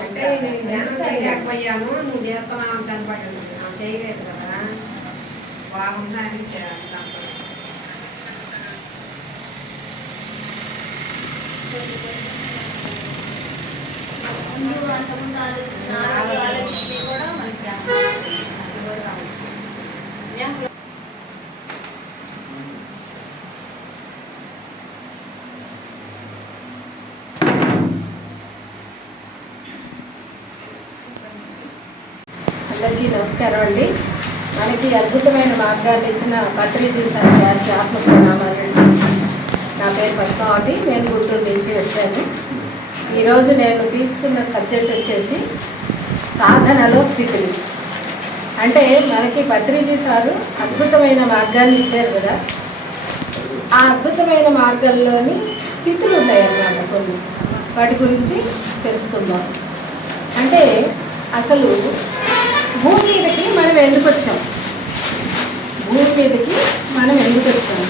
అంటే నేను డ్యాన్స్ నువ్వు చేస్తున్నావు అని కనపడ్డాను కదా బాగుందా అని అంతకుముందు ఆలోచించిన ఆలోచించి కూడా మనకి అందరికీ నమస్కారం అండి. మనకి అద్భుతమైన మార్గాన్ని ఇచ్చిన పత్రిజీ సార్ గారికి ఆత్మ నా పేరు పద్మావతి నేను గుంటూరు నుంచి వచ్చాను. ఈరోజు నేను తీసుకున్న సబ్జెక్ట్ వచ్చేసి సాధనలో స్థితిని. అంటే మనకి పత్రిజీ సారు అద్భుతమైన మార్గాన్ని ఇచ్చారు కదా. ఆ అద్భుతమైన మార్గంలోని స్థితులు ఉన్నాయన్నమాట కొన్ని. వాటి గురించి తెలుసుకుందాం. అంటే అసలు భూమి మీదకి మనం ఎందుకు వచ్చాం? భూమి మీదకి మనం ఎందుకు వచ్చాము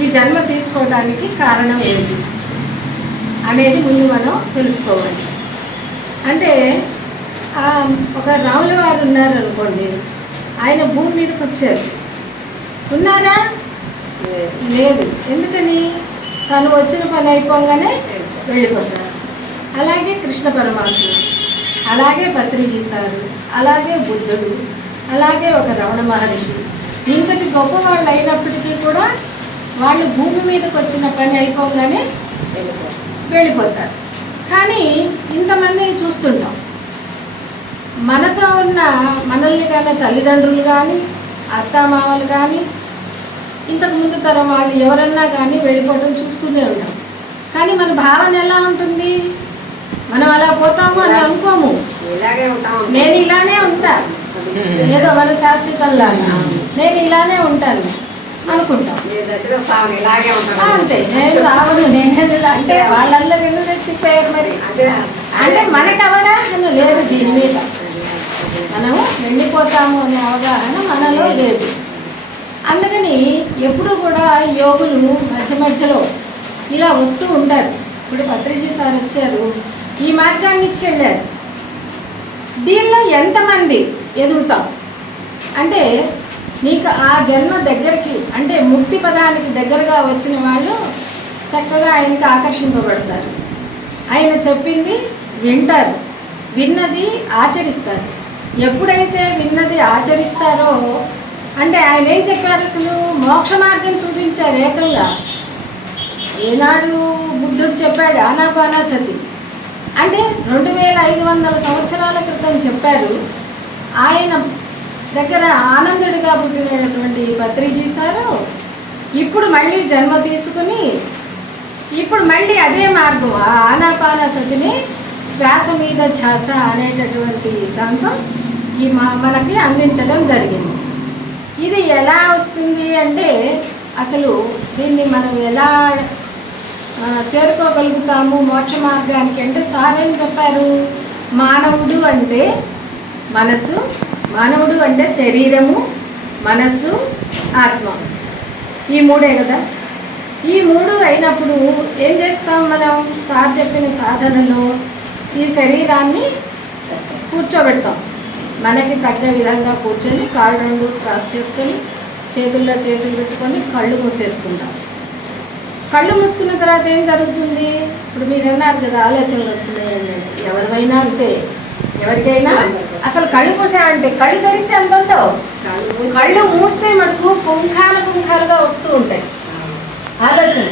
ఈ జన్మ తీసుకోవడానికి కారణం ఏంటి అనేది ముందు మనం తెలుసుకోవాలి. అంటే ఒక రాముల వారు ఉన్నారు అనుకోండి ఆయన భూమి మీదకి వచ్చారు. ఉన్నారా? లేదు. ఎందుకని? తను వచ్చిన పని అయిపోగానే వెళ్ళిపోతారు అలాగే కృష్ణ పరమాత్మ. అలాగే పత్రిజీ సారు అలాగే బుద్ధుడు అలాగే ఒక రమణ మహర్షి. ఇంతటి గొప్ప వాళ్ళు అయినప్పటికీ కూడా వాళ్ళు భూమి మీదకి వచ్చిన పని అయిపోగానే వెళ్ళిపోతారు. కానీ ఇంతమందిని చూస్తుంటాం. మనతో ఉన్న మనల్ని కానీ తల్లిదండ్రులు కానీ అత్తామామలు కానీ ఇంతకు ముందు తరం వాళ్ళు ఎవరన్నా కానీ వెళ్ళిపోవడం చూస్తూనే ఉంటాం. కానీ మన భావన ఎలా ఉంటుంది? మనం అలా పోతాము అని అనుకోము నేను ఇలానే ఉంటా. ఏదో మన శాశ్వతంలా నేను ఇలానే ఉంటాను అనుకుంటాం. అంతే నేను రావను నేను అంటే వాళ్ళందరూ ఎందుకు తెచ్చిపోయారు మరి? అంటే మనకు అవగాహన లేదు దీని మీద. మనం వెళ్ళిపోతాము అనే అవగాహన మనలో లేదు. అందుకని ఎప్పుడూ కూడా యోగులు మధ్య మధ్యలో ఇలా వస్తూ ఉంటారు. ఇప్పుడు పత్రిజీ సార్ వచ్చారు. ఈ మార్గాన్ని ఇచ్చి దీనిలో ఎంతమంది ఎదుగుతాం? అంటే నీకు ఆ జన్మ దగ్గరికి అంటే ముక్తి పదానికి దగ్గరగా వచ్చిన వాళ్ళు చక్కగా ఆయనకి ఆకర్షింపబడతారు. ఆయన చెప్పింది వింటారు విన్నది ఆచరిస్తారు. ఎప్పుడైతే విన్నది ఆచరిస్తారో అంటే ఆయన ఏం చెప్పారు అసలు? మోక్ష మార్గం చూపించారు ఏకంగా. ఏనాడు బుద్ధుడు చెప్పాడు ఆనాపానాసతి. అంటే రెండు వేల ఐదు వందల సంవత్సరాల క్రితం చెప్పారు. ఆయన దగ్గర ఆనందుడిగా పుట్టినటువంటి పత్రిజీ సారు ఇప్పుడు మళ్ళీ జన్మ తీసుకుని ఇప్పుడు మళ్ళీ అదే మార్గం ఆ ఆనాపానసతిని శ్వాస మీద ఝాస అనేటటువంటి దాంతో ఈ మా మనకి అందించడం జరిగింది. ఇది ఎలా వస్తుంది అంటే అసలు దీన్ని మనం ఎలా చేరుకోగలుగుతాము మోక్ష మార్గానికి అంటే సార్ ఏం చెప్పారు? మానవుడు అంటే మనసు మానవుడు అంటే శరీరము మనస్సు ఆత్మ. ఈ మూడే కదా? ఈ మూడు అయినప్పుడు ఏం చేస్తాం మనం? సార్ చెప్పిన సాధనలో ఈ శరీరాన్ని కూర్చోబెడతాం. మనకి తగ్గ విధంగా కూర్చొని కాళ్ళు రెండు క్రాస్ చేసుకొని చేతుల్లో చేతులు పెట్టుకొని కళ్ళు మూసేసుకుంటాం. కళ్ళు మూసుకున్న తర్వాత ఏం జరుగుతుంది? ఇప్పుడు మీరు అన్నారు కదా ఆలోచనలు వస్తున్నాయండి ఎవరివైనా అంతే. ఎవరికైనా అసలు కళ్ళు మూసామంటే కళ్ళు తెరిస్తే ఎంత ఉండవు? కళ్ళు మూస్తే మనకు పుంఖాలు పుంఖాలుగా వస్తూ ఉంటాయి. ఆలోచన.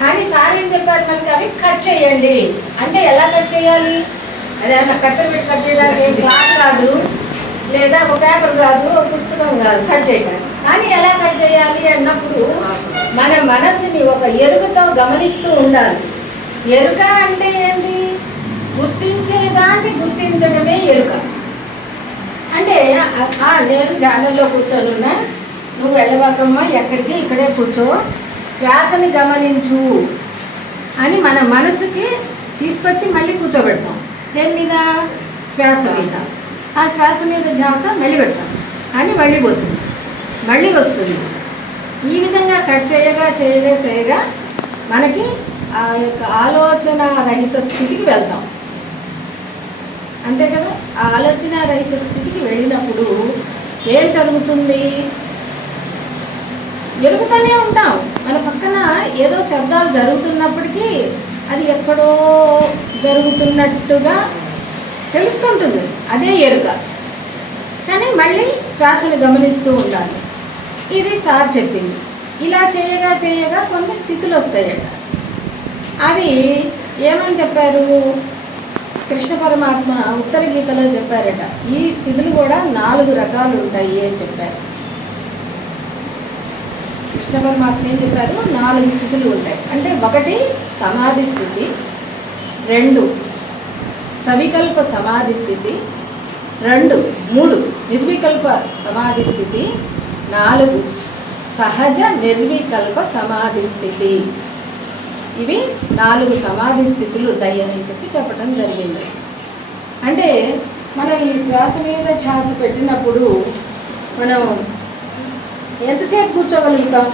కానీ సార్ ఏం చెప్పారు మనకి? అవి కట్ చేయండి. అంటే ఎలా కట్ చేయాలి? అదే కత్తెర పెట్టి కట్ చేయడానికి ఏం క్లాత్ కాదు. లేదా ఒక పేపర్ కాదు ఒక పుస్తకం కాదు కట్ చేయడానికి కానీ ఎలా కట్ చేయాలి అన్నప్పుడు మన మనసుని ఒక ఎరుకతో గమనిస్తూ ఉండాలి. ఎరుక అంటే ఏంటి? గుర్తించేదాన్ని గుర్తించడమే ఎరుక. అంటే ఆ- నేను జానల్లో కూర్చొని ఉన్నా. నువ్వు వెళ్ళబోకమ్మా ఎక్కడికి? ఇక్కడే కూర్చో. శ్వాసని గమనించు అని మన మనసుకి తీసుకొచ్చి మళ్ళీ కూర్చోబెడతాం. దేని మీద? శ్వాస మీద. ఆ శ్వాస మీద ధ్యాస మళ్ళీ పెడతాం. కానీ మళ్ళీ పోతుంది. మళ్ళీ వస్తుంది. ఈ విధంగా కట్ చేయగా చేయగా చేయగా మనకి ఆ యొక్క ఆలోచన రహిత స్థితికి వెళ్తాం. అంతే కదా? ఆ ఆలోచన రహిత స్థితికి వెళ్ళినప్పుడు ఏం జరుగుతుంది? ఎరుగుతూనే ఉంటాం. మన పక్కన ఏదో శబ్దాలు జరుగుతున్నప్పటికీ అది ఎక్కడో జరుగుతున్నట్టుగా తెలుస్తుంటుంది. అదే ఎరుక. కానీ మళ్ళీ శ్వాసను గమనిస్తూ ఉండాలి. ఇది సార్ చెప్పింది. ఇలా చేయగా చేయగా కొన్ని స్థితులు వస్తాయట అవి ఏమని చెప్పారు? కృష్ణ పరమాత్మ ఉత్తర గీతలో చెప్పారట. ఈ స్థితులు కూడా నాలుగు రకాలు ఉంటాయి అని చెప్పారు. కృష్ణ పరమాత్మ ఏం చెప్పారు? నాలుగు స్థితులు ఉంటాయి. అంటే ఒకటి సమాధి స్థితి రెండు సవికల్ప సమాధి స్థితి రెండు మూడు నిర్వికల్ప సమాధి స్థితి నాలుగు సహజ నిర్వికల్ప సమాధి స్థితి. ఇవి నాలుగు సమాధి స్థితులు ఉన్నాయని అని చెప్పి చెప్పడం జరిగింది. అంటే మనం ఈ శ్వాస మీద ఛాస పెట్టినప్పుడు మనం ఎంతసేపు కూర్చోగలుగుతాం?